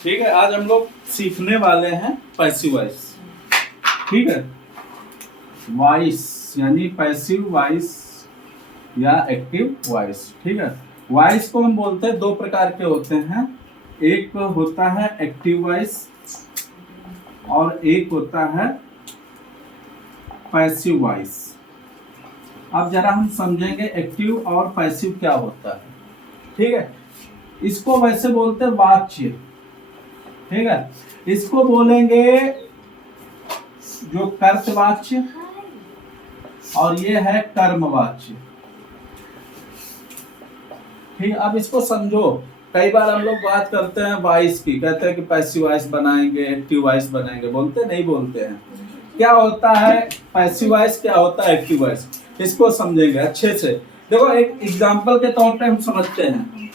ठीक है, आज हम लोग सीखने वाले हैं पैसिव वॉइस। ठीक है, वॉइस यानी पैसिव वॉइस या एक्टिव वॉइस। ठीक है, वॉइस को हम बोलते हैं दो प्रकार के होते हैं, एक होता है एक्टिव वॉइस और एक होता है पैसिव वॉइस। अब जरा हम समझेंगे एक्टिव और पैसिव क्या होता है। ठीक है, इसको वैसे बोलते हैं वाच्य। ठीक है, इसको बोलेंगे जो कर्तवाच्य और ये है कर्मवाच्य। ठीक, अब इसको समझो। कई बार हम लोग बात करते हैं वॉइस की, कहते हैं कि पैसिव वॉइस बनाएंगे, एक्टिव वॉइस बनाएंगे, बोलते नहीं बोलते हैं। क्या होता है पैसिव वॉइस, क्या होता है एक्टिव वॉइस, इसको समझेंगे अच्छे से। देखो, एक एग्जांपल के तौर पे हम समझते हैं,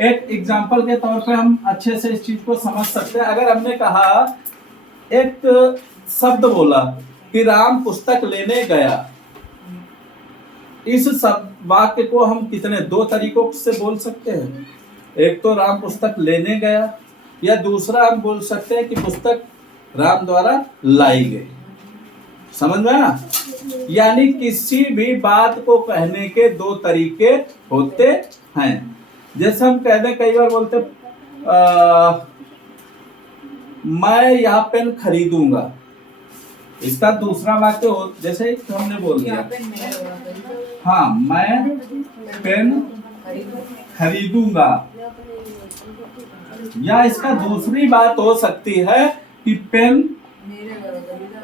एक एग्जांपल के तौर पे हम अच्छे से इस चीज को समझ सकते हैं। अगर हमने कहा, एक शब्द बोला कि राम पुस्तक लेने गया, इस सब वाक्य को हम कितने दो तरीकों से बोल सकते हैं। एक तो राम पुस्तक लेने गया, या दूसरा हम बोल सकते हैं कि पुस्तक राम द्वारा लाई गई। समझ में आया? यानी किसी भी बात को कहने के दो तरीके होते हैं। जैसे हम कह दें, कई बार बोलते मैं यह पेन खरीदूंगा, इसका दूसरा वाक्य हो, जैसे हमने बोल दिया हाँ मैं पेन खरीदूंगा, या इसका दूसरी बात हो सकती है कि पेन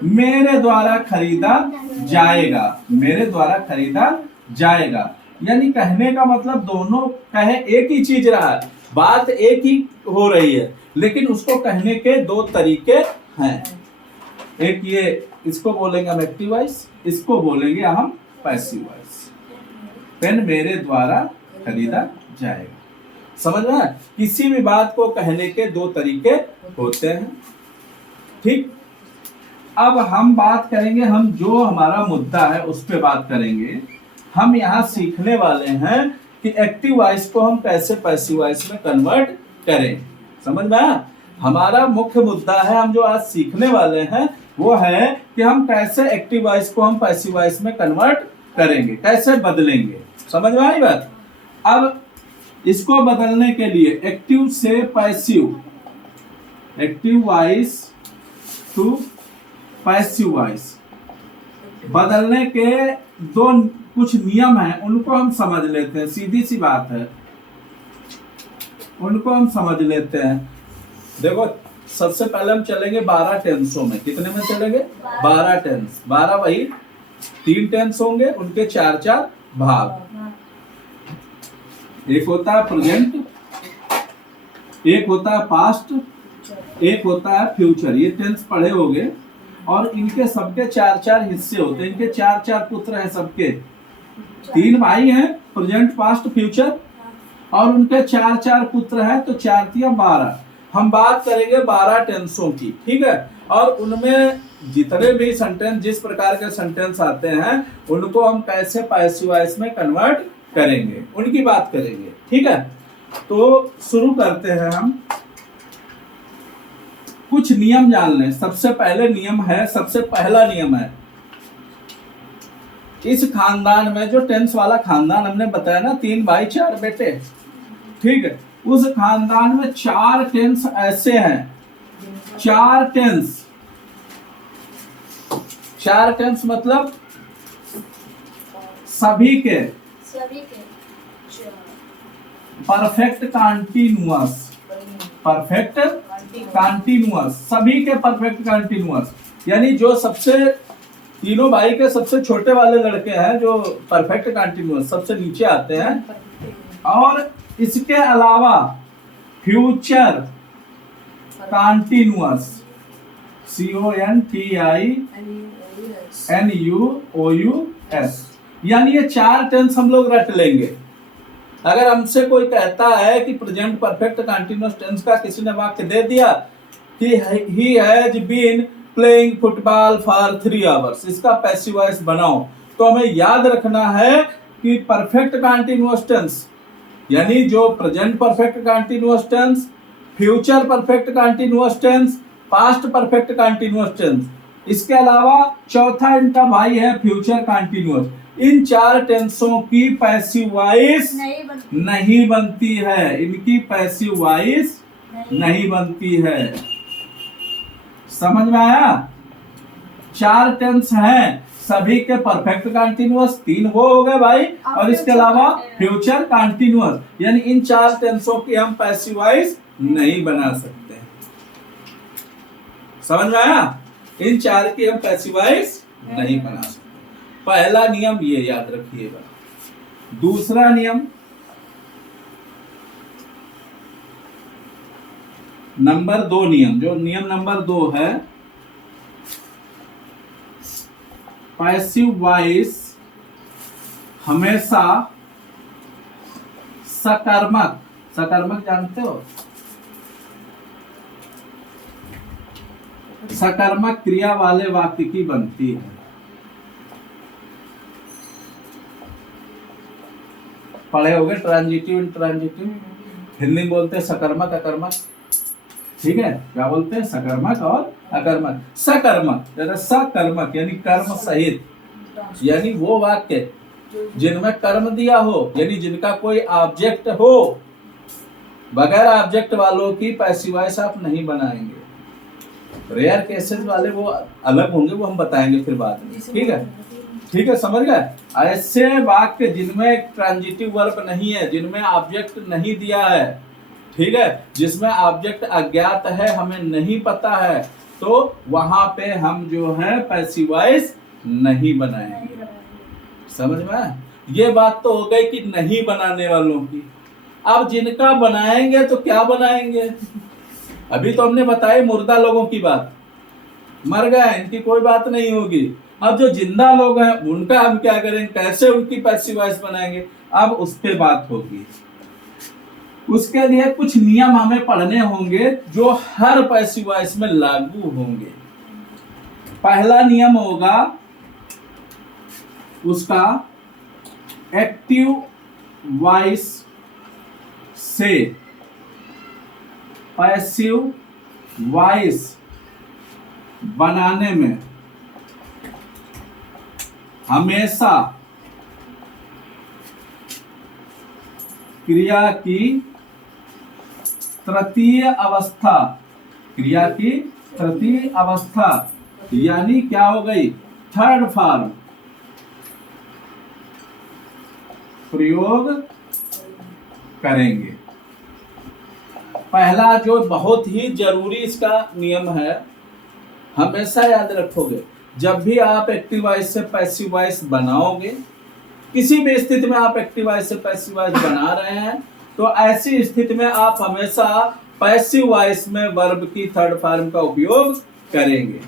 मेरे द्वारा खरीदा जाएगा, मेरे द्वारा खरीदा जाएगा। यानी कहने का मतलब दोनों कहे एक ही चीज रहा है, बात एक ही हो रही है, लेकिन उसको कहने के दो तरीके हैं। एक ये, इसको बोलेंगे हम एक्टिव वॉइस, इसको बोलेंगे हम पैसिव वॉइस। पेन मेरे द्वारा खरीदा जाएगा। समझ में? किसी भी बात को कहने के दो तरीके होते हैं। ठीक, अब हम बात करेंगे, हम जो हमारा मुद्दा है उस पे बात करेंगे। हम यहाँ सीखने वाले हैं कि एक्टिव वॉइस को हम कैसे पैसिव वॉइस में कन्वर्ट करें। समझ में आया? हमारा मुख्य मुद्दा है, हम जो आज सीखने वाले हैं वो है कि हम कैसे एक्टिव वॉइस को हम पैसिव वॉइस में कन्वर्ट करेंगे, कैसे बदलेंगे। समझ में आई बात? अब इसको बदलने के लिए एक्टिव से passive, active voice to passive voice बदलने के दो कुछ नियम हैं, उनको हम समझ लेते हैं। सीधी सी बात है, उनको हम समझ लेते हैं। देखो, सबसे पहले हम चलेंगे 12 टेंसों में। कितने में चलेंगे? 12 टेंस। 12 वही 3 टेंस होंगे, उनके 4-4 भाग। एक होता है प्रेजेंट, एक होता है पास्ट, एक होता है फ्यूचर। ये टेंस पढ़े होंगे, और इनके सबके 4-4 हिस्से होते हैं। इनके 4-4 पुत्र हैं सबके, 3 भाई हैं, प्रेजेंट पास्ट फ्यूचर, और उनके 4-4 पुत्र हैं, तो 4 × 12। हम बात करेंगे 12 टेंसों की। ठीक है, और उनमें जितने भी सेंटेंस, जिस प्रकार के सेंटेंस आते हैं, उनको हम कैसे पैसिव वॉइस में कन्वर्ट करेंगे, उनकी बात करेंगे। ठीक है, तो शुरू करते हैं हम। कुछ नियम जान लें। सबसे पहले नियम है, सबसे पहला नियम है, इस खानदान में, जो टेंस वाला खानदान हमने बताया ना, 3 भाई 4 बेटे, ठीक है, उस खानदान में 4 टेंस ऐसे हैं, 4 टेंस। 4 टेंस मतलब सभी के परफेक्ट कंटीन्यूअस, परफेक्ट कंटीन्यूअस, सभी के परफेक्ट कंटीन्यूअस। यानी जो सबसे, तीनों भाई के सबसे छोटे वाले लड़के हैं जो परफेक्ट कंटीन्यूअस सबसे नीचे आते हैं, और इसके अलावा फ्यूचर कंटीन्यूअस, CONTINUOUS। यानी ये 4 टेंस हम लोग रट लेंगे। अगर हमसे कोई कहता है कि प्रेजेंट परफेक्ट कंटीन्यूअस टेंस का किसी ने वाक्य दे दिया कि he has been playing football for 3 hours, इसका पैसिव वॉइस बनाओ, तो हमें याद रखना है कि परफेक्ट कंटीन्यूअस टेंस यानी जो present perfect continuous tense future perfect continuous tense, past perfect continuous tense. इसके अलावा चौथा इनका भाई है फ्यूचर कंटिन्यूअस। इन चार टेंसों की पैसिव वॉइस नहीं बनती है, इनकी पैसिव वॉइस नहीं बनती है। समझ में आया? चार टेंस हैं, सभी के परफेक्ट कंटिन्यूअस, तीन वो हो गए भाई, और इसके अलावा फ्यूचर कंटिन्यूअस, यानी इन चार टेंसों की हम पैसिव वॉइस नहीं बना सकते। समझ में आया? इन चार की हम पैसिव वॉइस नहीं बना सकते। पहला नियम ये याद रखिएगा। दूसरा नियम, नंबर 2 नियम, जो नियम नंबर 2 है, पैसिव वॉइस हमेशा सकर्मक, सकर्मक जानते हो? सकर्मक क्रिया वाले वाक्य की बनती है। पढ़े होगे ट्रांजिटिव इंट्रांजिटिव, हिंदी में बोलते हैं सकर्मक अकर्मक, ठीक है? क्या बोलते हैं? सकर्मक और अकर्मक। सकर्मक जैसे सकर्मक यानी कर्म सहित, यानी वो वाक्य जिनमें कर्म दिया हो, यानी जिनका कोई ऑब्जेक्ट हो। बगैर ऑब्जेक्ट वालों की पैसिव वॉइस आप नहीं बनाएंगे। रेयर केसेस वाले वो अलग होंगे, वो हम बताएंगे फिर बाद में, ठीक है? ठीक है, समझ गए? ऐसे वाक्य जिनमें ट्रांजिटिव वर्ब नहीं है, जिनमें ऑब्जेक्ट नहीं दिया है, ठीक है, जिसमें ऑब्जेक्ट अज्ञात है, हमें नहीं पता है, तो वहां पे हम जो है पैसिव वॉइस नहीं बनाएंगे। समझ में? ये बात तो हो गई कि नहीं बनाने वालों की। अब जिनका बनाएंगे तो क्या बनाएंगे? अभी तो हमने बताई मुर्दा लोगों की बात, मर गए, इनकी कोई बात नहीं होगी। अब जो जिंदा लोग हैं उनका हम क्या करेंगे, कैसे उनकी पैसिव वॉइस बनाएंगे, अब उस पे बात होगी। उसके लिए कुछ नियम हमें पढ़ने होंगे जो हर पैसिव वॉइस में लागू होंगे। पहला नियम होगा उसका एक्टिव वॉइस से पैसिव वॉइस बनाने में हमेशा क्रिया की तृतीय अवस्था, क्रिया की तृतीय अवस्था यानी क्या हो गई, थर्ड फॉर्म प्रयोग करेंगे। पहला जो बहुत ही जरूरी इसका नियम है, हमेशा याद रखोगे, जब भी आप एक्टिव वॉइस से पैसिव वॉइस बनाओगे, किसी भी स्थिति में आप एक्टिव वॉइस से पैसिव वॉइस बना रहे हैं, तो ऐसी स्थिति में आप हमेशा पैसिव वॉइस में वर्ब की थर्ड फॉर्म का उपयोग करेंगे।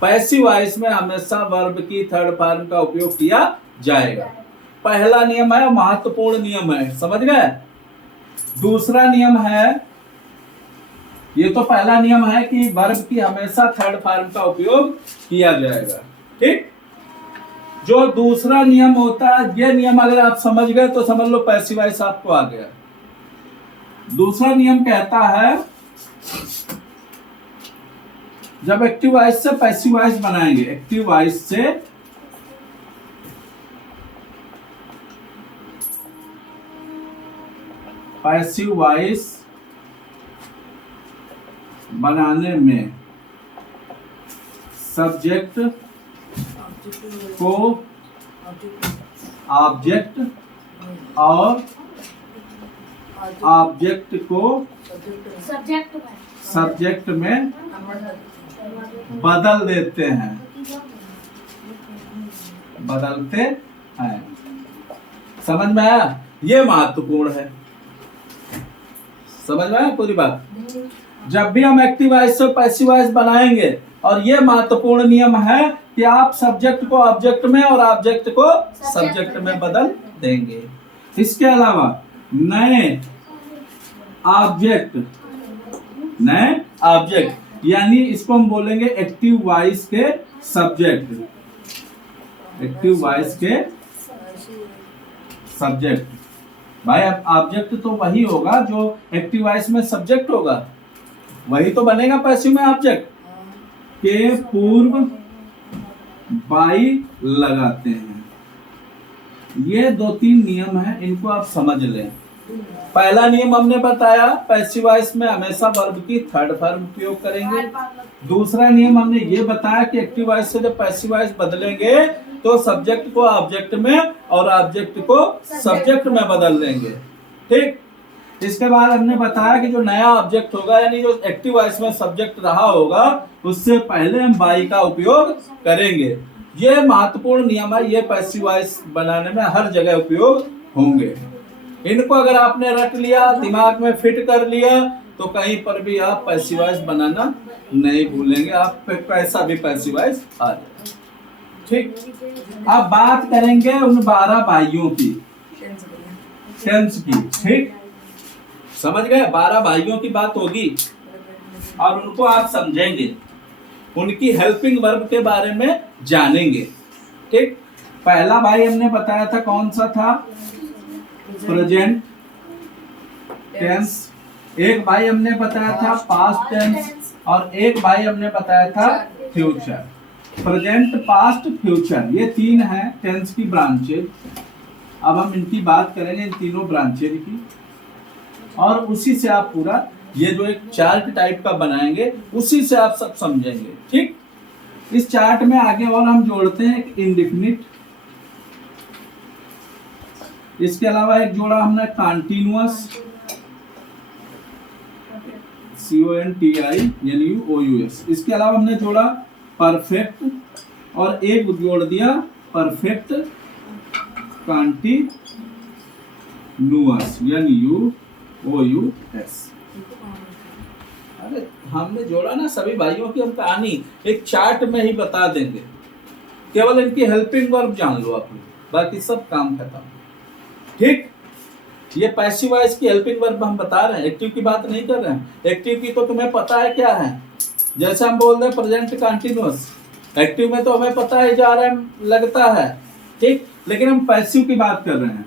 पैसिव वॉइस में हमेशा वर्ब की थर्ड फॉर्म का उपयोग किया जाएगा। पहला नियम है, महत्वपूर्ण नियम है, समझ गए? दूसरा नियम है, ये तो पहला नियम है कि वर्ब की हमेशा थर्ड फॉर्म का उपयोग किया जाएगा, ठीक? जो दूसरा नियम होता है, ये नियम अगर आप समझ गए तो समझ लो पैसिव वॉइस आपको आ गया। दूसरा नियम कहता है, जब एक्टिव वॉइस से पैसिव वॉइस बनाएंगे, एक्टिव वॉइस से पैसिव वॉइस बनाने में सब्जेक्ट को ऑब्जेक्ट और ऑब्जेक्ट को सब्जेक्ट में बदल देते हैं, बदलते हैं। समझ में आया? ये महत्वपूर्ण है। समझ में आया पूरी बात? जब भी हम एक्टिव वॉइस से पैसिव वॉइस बनाएंगे, और ये महत्वपूर्ण नियम है कि आप सब्जेक्ट को ऑब्जेक्ट में और ऑब्जेक्ट को सब्जेक्ट में बदल देंगे। इसके अलावा नए ऑब्जेक्ट, नए ऑब्जेक्ट यानी इसको हम बोलेंगे एक्टिव वॉइस के सब्जेक्ट, एक्टिव वॉइस के सब्जेक्ट, भाई अब ऑब्जेक्ट तो वही होगा जो एक्टिव वॉइस में सब्जेक्ट होगा, वही तो बनेगा पैसिव में ऑब्जेक्ट। के पूर्व बाई लगाते हैं। ये 2-3 नियम है, इनको आप समझ लें। पहला नियम हमने बताया, पैसिव वॉइस में हमेशा वर्ब की थर्ड फॉर्म उपयोग करेंगे। दूसरा नियम हमने ये बताया कि एक्टिव वॉइस से जब पैसिव वॉइस बदलेंगे तो सब्जेक्ट को ऑब्जेक्ट में और ऑब्जेक्ट को सब्जेक्ट में बदल देंगे। ठीक, इसके बाद हमने बताया कि जो नया ऑब्जेक्ट होगा यानी जो एक्टिव वॉइस में सब्जेक्ट रहा होगा उससे पहले हम बाई का उपयोग करेंगे। ये महत्वपूर्ण नियम है, ये पैसिव वॉइस बनाने में हर जगह उपयोग होंगे। इनको अगर आपने रख लिया, दिमाग में फिट कर लिया, तो कहीं पर भी आप पैसिव वॉइस बनाना नहीं भूलेंगे, आप पैसा भी पैसिव वॉइस आ जाएगा। ठीक, अब बात करेंगे उन 12 भाइयों की, टेंस की। ठीक, समझ गए, 12 भाइयों की बात होगी और उनको आप समझेंगे, उनकी हेल्पिंग वर्ब के बारे में जानेंगे। ठीक, पहला भाई हमने बताया था, कौन सा था? Present tense. एक भाई हमने बताया था पास्ट टेंस और एक भाई हमने बताया था फ्यूचर। प्रेजेंट, पास्ट, फ्यूचर, ये 3 हैं टेंस की ब्रांचेज। अब हम इनकी बात करेंगे, इन तीनों ब्रांचेज की, और उसी से आप पूरा ये जो एक चार्ट टाइप का बनाएंगे उसी से आप सब समझेंगे। ठीक, इस चार्ट में आगे और हम जोड़ते हैं इंडेफिनिट, इसके अलावा एक जोड़ा हमने कॉन्टिन्यूअस, CONTINUOUS, इसके अलावा हमने जोड़ा परफेक्ट और एक जोड़ दिया परफेक्ट कॉन्टिन्यूअस UOUS। अरे हमने जोड़ा ना सभी भाइयों की, हम कहानी एक चार्ट में ही बता देंगे, केवल इनकी हेल्पिंग वर्ब जान लो आप, बाकी सब काम खत्म। ठीक, ये पैसिव वॉइस की हेल्पिंग वर्ब हम बता रहे हैं, एक्टिव की बात नहीं कर रहे हैं। एक्टिव की तो तुम्हें पता है क्या है, जैसे हम बोल रहे हैं प्रेजेंट कंटीन्यूअस, एक्टिव में तो हमें पता है जा रहा है लगता है। ठीक, लेकिन हम पैसिव की बात कर रहे हैं।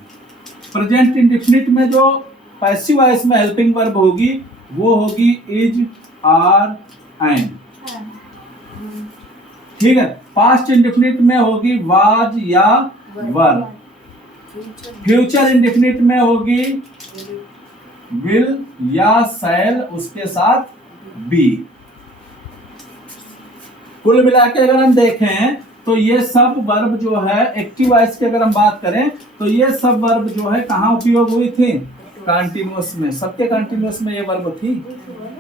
प्रेजेंट इंडेफिनिट में जो पैसिव वॉइस में हेल्पिंग वर्ब होगी वो होगी इज, आर, एंड। ठीक है, पास्ट इंडेफिनिट में होगी वाज या वर। फ्यूचर इंडेफिनिट में होगी विल या शैल, उसके साथ बी। कुल मिला के अगर हम देखें तो ये सब वर्ब जो है एक्टिव वॉइस की अगर हम बात करें तो ये सब वर्ब जो है कहाँ उपयोग हुई थी? कंटीन्यूअस में। सबके कंटीन्यूअस में ये वर्ब थी,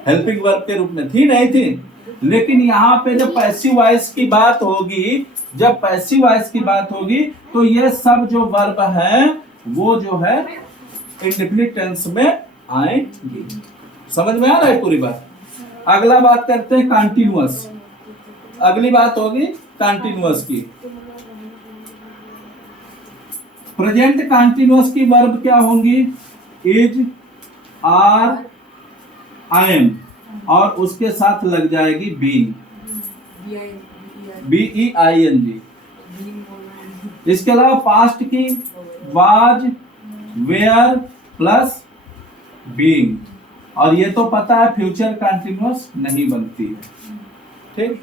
हेल्पिंग वर्ब के रूप में थी? नहीं थी। लेकिन यहाँ पे जब पैसिव वॉइस की बात होगी, जब पैसिव वॉइस की बात होगी तो ये सब जो वर्ब हैं वो जो है इंडेफिनिट टेंस में आएंगी। समझ में आ रहा है पूरी बात? अगला बात करते हैं कंटीन्यूअस। अगली बात होगी कंटीन्यूअस की। प्रेजेंट कंटीन्यूअस की वर्ब क्या होंगी? इज, आर, एम और उसके साथ लग जाएगी बीइंग, BEING। इसके अलावा पास्ट की वाज, वेयर प्लस बीइंग। और ये तो पता है फ्यूचर कंटीन्यूअस नहीं बनती है। ठीक,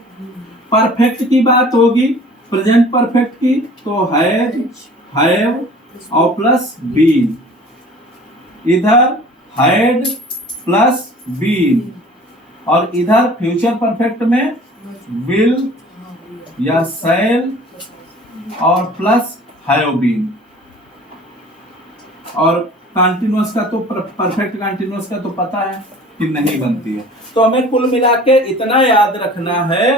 परफेक्ट की बात होगी, प्रेजेंट परफेक्ट की तो हैज, हैव और प्लस बीन। इधर हैड प्लस बीन और इधर फ्यूचर परफेक्ट में विल या शैल और प्लस हैव बीन। और कंटीन्यूअस का तो परफेक्ट कंटीन्यूअस का तो पता है कि नहीं बनती है। तो हमें कुल मिला के इतना याद रखना है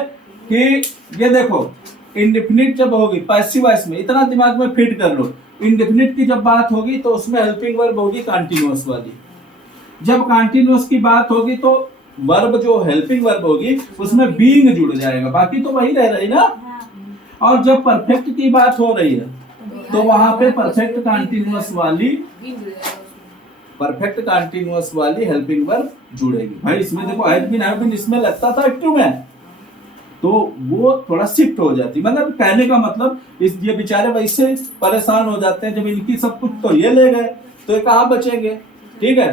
कि ये देखो इंडेफिनिट जब होगी पैसिव वॉइस में, इतना दिमाग में फिट कर लो, इंडेफिनिट की जब बात होगी तो उसमें हेल्पिंग वर्ब होगी कंटीन्यूअस वाली। जब कंटीन्यूअस की बात होगी तो वर्ब जो हेल्पिंग वर्ब होगी उसमें बीइंग जुड़ जाएगा, बाकी तो वही रह रही ना। और जब परफेक्ट की बात हो रही है तो वहां पे परफेक्ट कंटीन्यूअस वाली हेल्पिंग वर्ब जुड़ेगी। भाई इसमें देखो हैड बीन इसमें लगता था एक्टिव में, तो वो थोड़ा शिफ्ट हो जाती। मतलब कहने का मतलब इस ये बेचारे वैसे परेशान हो जाते हैं जब इनकी सब कुछ तो ये ले गए, तो ये कहाँ बचेंगे? ठीक है,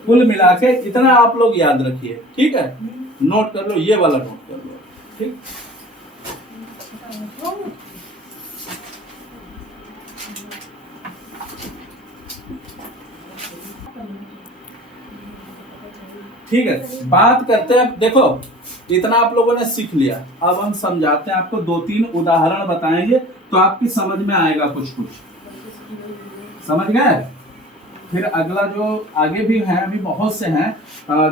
कुल मिला के इतना आप लोग याद रखिए। ठीक है, नोट कर लो, ये वाला नोट कर लो। ठीक, ठीक है, बात करते हैं। देखो इतना आप लोगों ने सीख लिया, अब हम समझाते हैं आपको, 2-3 उदाहरण बताएंगे तो आपकी समझ में आएगा, कुछ कुछ समझ गए। फिर अगला जो आगे भी है, अभी बहुत से हैं,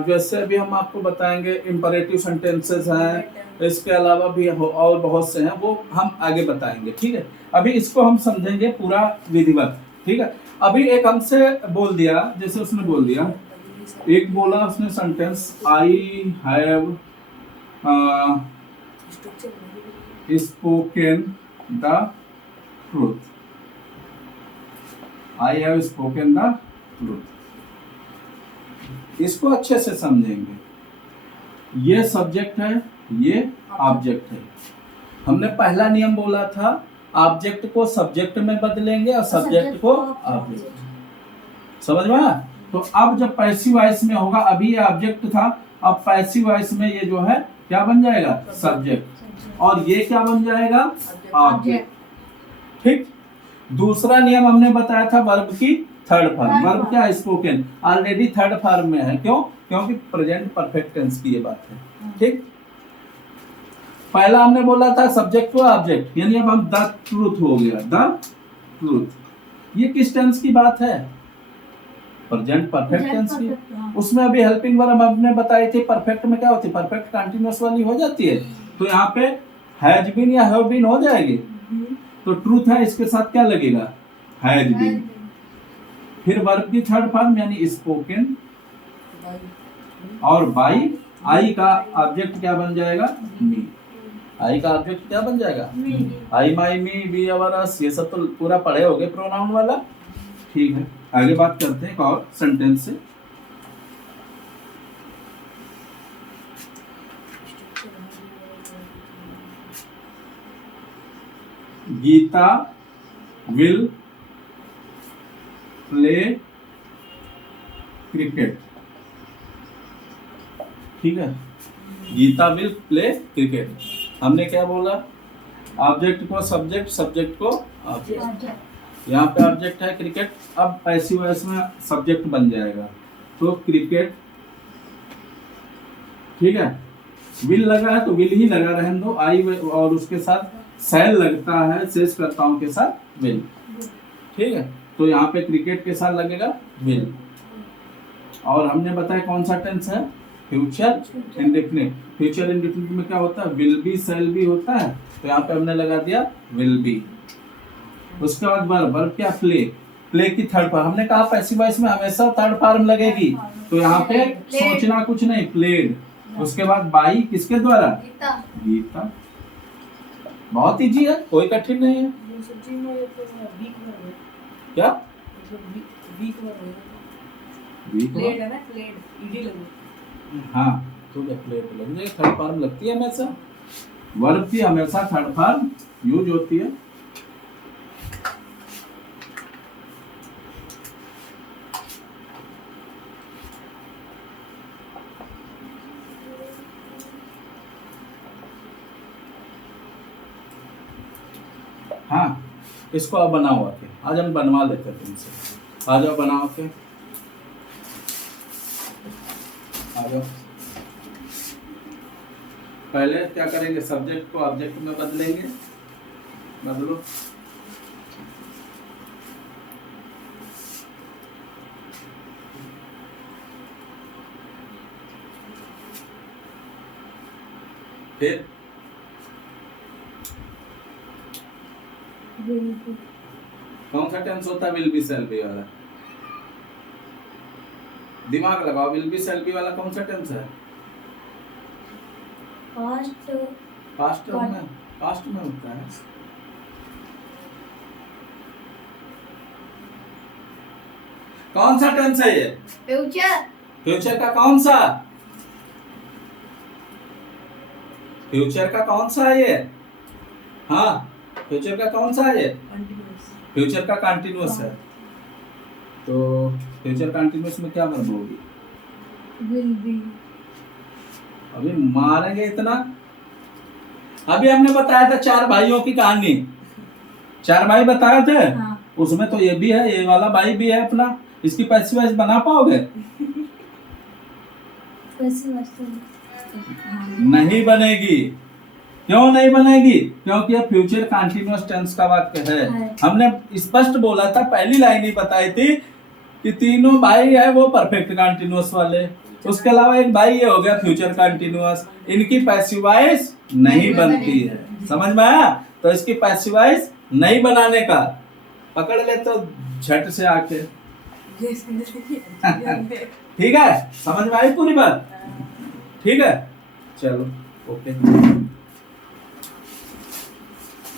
जैसे अभी हम आपको बताएंगे इंपरेटिव सेंटेंसेस हैं, इसके अलावा भी और बहुत से हैं, वो हम आगे बताएंगे। ठीक है, अभी इसको हम समझेंगे पूरा विधिवत। ठीक है, अभी एक हमसे बोल दिया, जैसे उसने बोल दिया, एक बोला उसने sentence, I have spoken the truth, I have spoken the truth. इसको अच्छे से समझेंगे, ये सब्जेक्ट है, ये ऑब्जेक्ट है। हमने पहला नियम बोला था, ऑब्जेक्ट को सब्जेक्ट में बदलेंगे और सब्जेक्ट को ऑब्जेक्ट। समझ में आया? तो अब जब पैसिव वॉइस में होगा, अभी ये ऑब्जेक्ट था, अब पैसिव वॉइस में ये जो है क्या बन जाएगा? सब्जेक्ट, और ये क्या बन जाएगा? ऑब्जेक्ट। ठीक, दूसरा नियम हमने बताया था वर्ब की थर्ड फॉर्म। वर्ब क्या? स्पोकन, ऑलरेडी थर्ड फॉर्म में है। क्यों? क्योंकि प्रेजेंट परफेक्ट टेंस की ये बात है। ठीक, पहला हमने बोला था सब्जेक्ट को ऑब्जेक्ट, यानी अब हम द ट्रूथ हो गया, द ट्रूथ। ये किस टेंस की बात है? प्रेजेंट परफेक्ट टेंस की। उसमें अभी हेल्पिंग वर्ब हमने बताई थी, परफेक्ट में क्या होती है? परफेक्ट कंटीन्यूअस वाली हो जाती है, तो यहाँ पे हैज बीन या हैव बीन हो जाएगी। तो ट्रूथ है, इसके साथ क्या लगेगा? Has been. फिर वर्ब की थर्ड फॉर्म यानी स्पोकन, और बाई, आई का ऑब्जेक्ट क्या बन जाएगा? मी। आई का ऑब्जेक्ट क्या बन जाएगा? आई, माई, मी, वी, अवर, अस, ये सब तो पूरा पढ़े होगे प्रोनाउन वाला। ठीक है, आगे बात करते हैं एक और सेंटेंस से। Geeta will play cricket. ठीक है, गीता विल प्ले क्रिकेट। हमने क्या बोला? ऑब्जेक्ट को सब्जेक्ट, सब्जेक्ट को ऑब्जेक्ट। यहाँ पे ऑब्जेक्ट है क्रिकेट, अब पैसिव वॉइस में सब्जेक्ट बन जाएगा, तो क्रिकेट। ठीक है, विल लगा है तो विल ही लगा रहने दो, आई और उसके साथ सैल लगता है, शेषकर्ताओं के साथ विल। ठीक है, तो यहाँ पे क्रिकेट के साथ लगेगा विल। और हमने बताया कौन सा टेंस है? Future indefinite. फ्यूचर इंडेफिनिट में क्या होता है? विल बी, शैल बी होता है, तो यहाँ पे हमने लगा दिया विल बी। उसके बाद वर्ब, वर्ब क्या? प्ले। प्ले की थर्ड फॉर्म, हमने कहा पैसिव वॉइस में हमेशा थर्ड फॉर्म लगेगी, तो यहाँ पे सोचना कुछ नहीं, प्लेड। उसके बाद बाई, किसके द्वारा? गीता। बहुत इजी है, कोई कठिन नहीं है। क्या? हाँ, तो क्या प्लेड लग जाएगा, थर्ड फॉर्म लगती है हमेशा। वर्ब की हमेशा थर्ड फॉर्म यूज होती है। हाँ, इसको अब बनाओ आके, आज हम बनवा लेते हैं तुमसे। आ जाओ, बनाओ के, आ जाओ। पहले क्या करेंगे? सब्जेक्ट को ऑब्जेक्ट में बदलेंगे, बदलो। फिर कौन सा टेंस होता है? विल बी, शैल बी वाला। दिमाग लगाओ, विल बी, शैल बी वाला कौन सा टेंस है? पास्ट। पास्ट में, पास्ट में होता है। कौन सा टेंस है ये? फ्यूचर। फ्यूचर का कौन सा? फ्यूचर का कौन सा है ये? हाँ, फ्यूचर का कौन सा है ये? फ्यूचर का कंटिन्यूअस है, तो फ्यूचर कंटिन्यूअस में क्या वर्ब होगी? Will be. अभी मारेंगे इतना। अभी हमने बताया था 4 भाइयों की कहानी, 4 भाई बताए थे। हाँ। उसमें तो ये भी है, ये वाला भाई भी है अपना। इसकी पैसिव वॉइस बना पाओगे? नहीं बनेगी। क्यों नहीं बनेगी? क्योंकि ये फ्यूचर कंटिन्यूअस टेंस का वाक्य है। हमने स्पष्ट बोला था, पहली लाइन ही बताई थी कि तीनों भाई है वो परफेक्ट कंटिन्यूअस वाले, उसके अलावा एक भाई ये हो गया फ्यूचर कंटिन्यूअस। इनकी पैसिव वॉइस नहीं बनती है। समझ में आया? तो इसकी पैसिव वॉइस नहीं बनाने का पकड़ ले तो झट से आके। ठीक है, समझ में आई पूरी बात? ठीक है, चलो ओके।